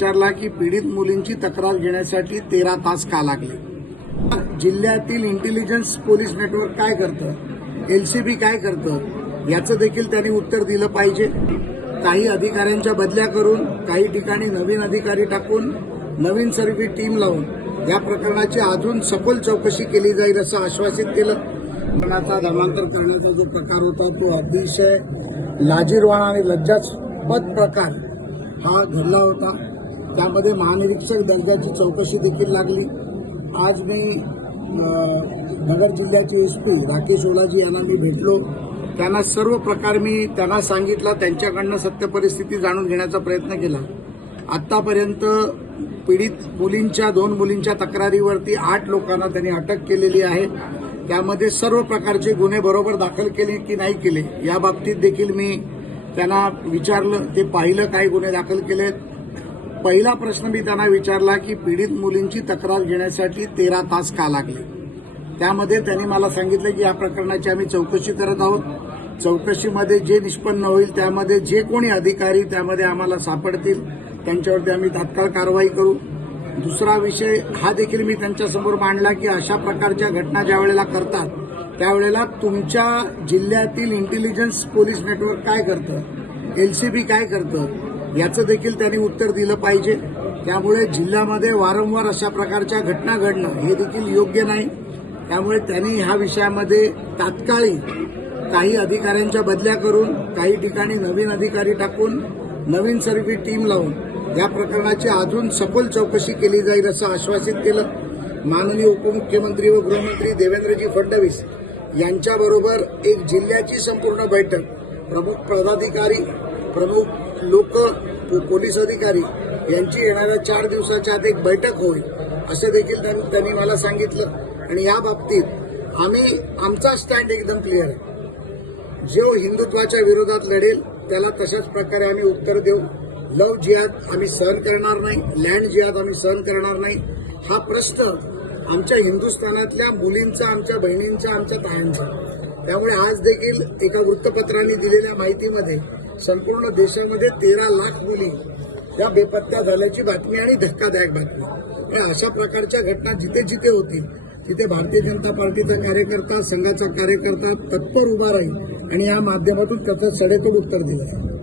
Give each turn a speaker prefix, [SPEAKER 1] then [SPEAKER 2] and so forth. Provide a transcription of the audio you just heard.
[SPEAKER 1] विचारला की पीडित मुलींची तक्रार घेण्यासाठी तेरा तास का लागले? जिल्ह्यातील इंटेलिजन्स पोलीस नेटवर्क काय करतं? एलसीबी काय करतं? याचं देखील त्यांनी उत्तर दिलं पाहिजे. काही अधिकाऱ्यांच्या बदल्या करून काही ठिकाणी नवीन अधिकारी टाकून नवीन सर्व्ही टीम लावून या प्रकरणाची अजून सखोल चौकशी केली जाईल असं आश्वासित केलं. प्रकरणाचा धर्मांतर करण्याचा जो प्रकार होता तो अतिशय लाजीरवाणा आणि लज्जास्पद प्रकार हा घडला होता. त्यामध्ये महानिरीक्षक दर्जाची चौकशी देखील लागली. आज मी नगर जिल्ह्याचे एस पी राकेश ओलाजी यांना मी भेटलो. त्यांना सर्व प्रकार मी त्यांना सांगितला त्यांच्याकडनं सत्य परिस्थिती जाणून घेण्याचा प्रयत्न केला. आतापर्यंत पीडित मुलींच्या दोन मुलींच्या तक्रारीवरती आठ लोकांना त्यांनी अटक केलेली आहे. त्यामध्ये सर्व प्रकारचे गुन्हे बरोबर दाखल केले की नाही केले या बाबतीत देखील मी त्यांना विचारलं. ते पाहिलं काय गुन्हे दाखल केलेत. पहिला प्रश्न मी त्यांना विचारला की पीडित मुलींची तक्रार घेण्यासाठी तेरा तास का लागले? त्यामध्ये त्यांनी मला सांगितलं की या प्रकरणाची आम्ही चौकशी करत आहोत. चौकशीमध्ये जे निष्पन्न होईल त्यामध्ये जे कोणी अधिकारी त्यामध्ये आम्हाला सापडतील त्यांच्यावरती आम्ही तात्काळ कारवाई करू. दुसरा विषय हा देखील मी त्यांच्यासमोर मांडला की अशा प्रकारच्या घटना ज्या वेळेला करतात त्यावेळेला तुमच्या जिल्ह्यातील इंटेलिजन्स पोलीस नेटवर्क काय करतं? एलसीबी काय करतं? याचं देखील त्यांनी उत्तर दिलं पाहिजे. त्यामुळे जिल्ह्यामध्ये वारंवार अशा प्रकारच्या घटना घडणं हे देखील योग्य नाही. त्यामुळे त्यांनी ह्या विषयामध्ये तात्काळी काही अधिकाऱ्यांच्या बदल्या करून काही ठिकाणी नवीन अधिकारी टाकून नवीन सर्वी टीम लावून या प्रकरणाची अजून सखोल चौकशी केली जाईल असं आश्वासित केलं. माननीय उपमुख्यमंत्री व गृहमंत्री देवेंद्रजी फडणवीस यांच्याबरोबर एक जिल्ह्याची संपूर्ण बैठक प्रमुख पदाधिकारी प्रमुख लोक पोलीस अधिकारी यांची येणाऱ्या चार दिवसाच्या आत एक बैठक होईल असं देखील त्यांनी मला सांगितलं. आणि या बाबतीत आम्ही आमचा स्टँड एकदम क्लिअर आहे. जो हिंदुत्वाच्या विरोधात लढेल त्याला तशाच प्रकारे आम्ही उत्तर देऊ. लव जिहाद आम्ही सहन करणार नाही लँड जिहाद आम्ही सहन करणार नाही. हा प्रश्न आमच्या हिंदुस्थानातल्या मुलींचा आमच्या बहिणींचा आमच्या तायांचा. त्यामुळे आज देखील एका वृत्तपत्राने दिलेल्या माहितीमध्ये संपूर्ण देशामध्ये तेरा लाख मुली या बेपत्ता झाल्याची बातमी आणि धक्कादायक बातमी. या अशा प्रकारच्या घटना जिथे जिथे होतील तिथे भारतीय जनता पार्टीचा कार्यकर्ता संघाचा कार्यकर्ता तत्पर उभा राहील आणि या माध्यमातून त्याचं सडेतोड उत्तर दिलं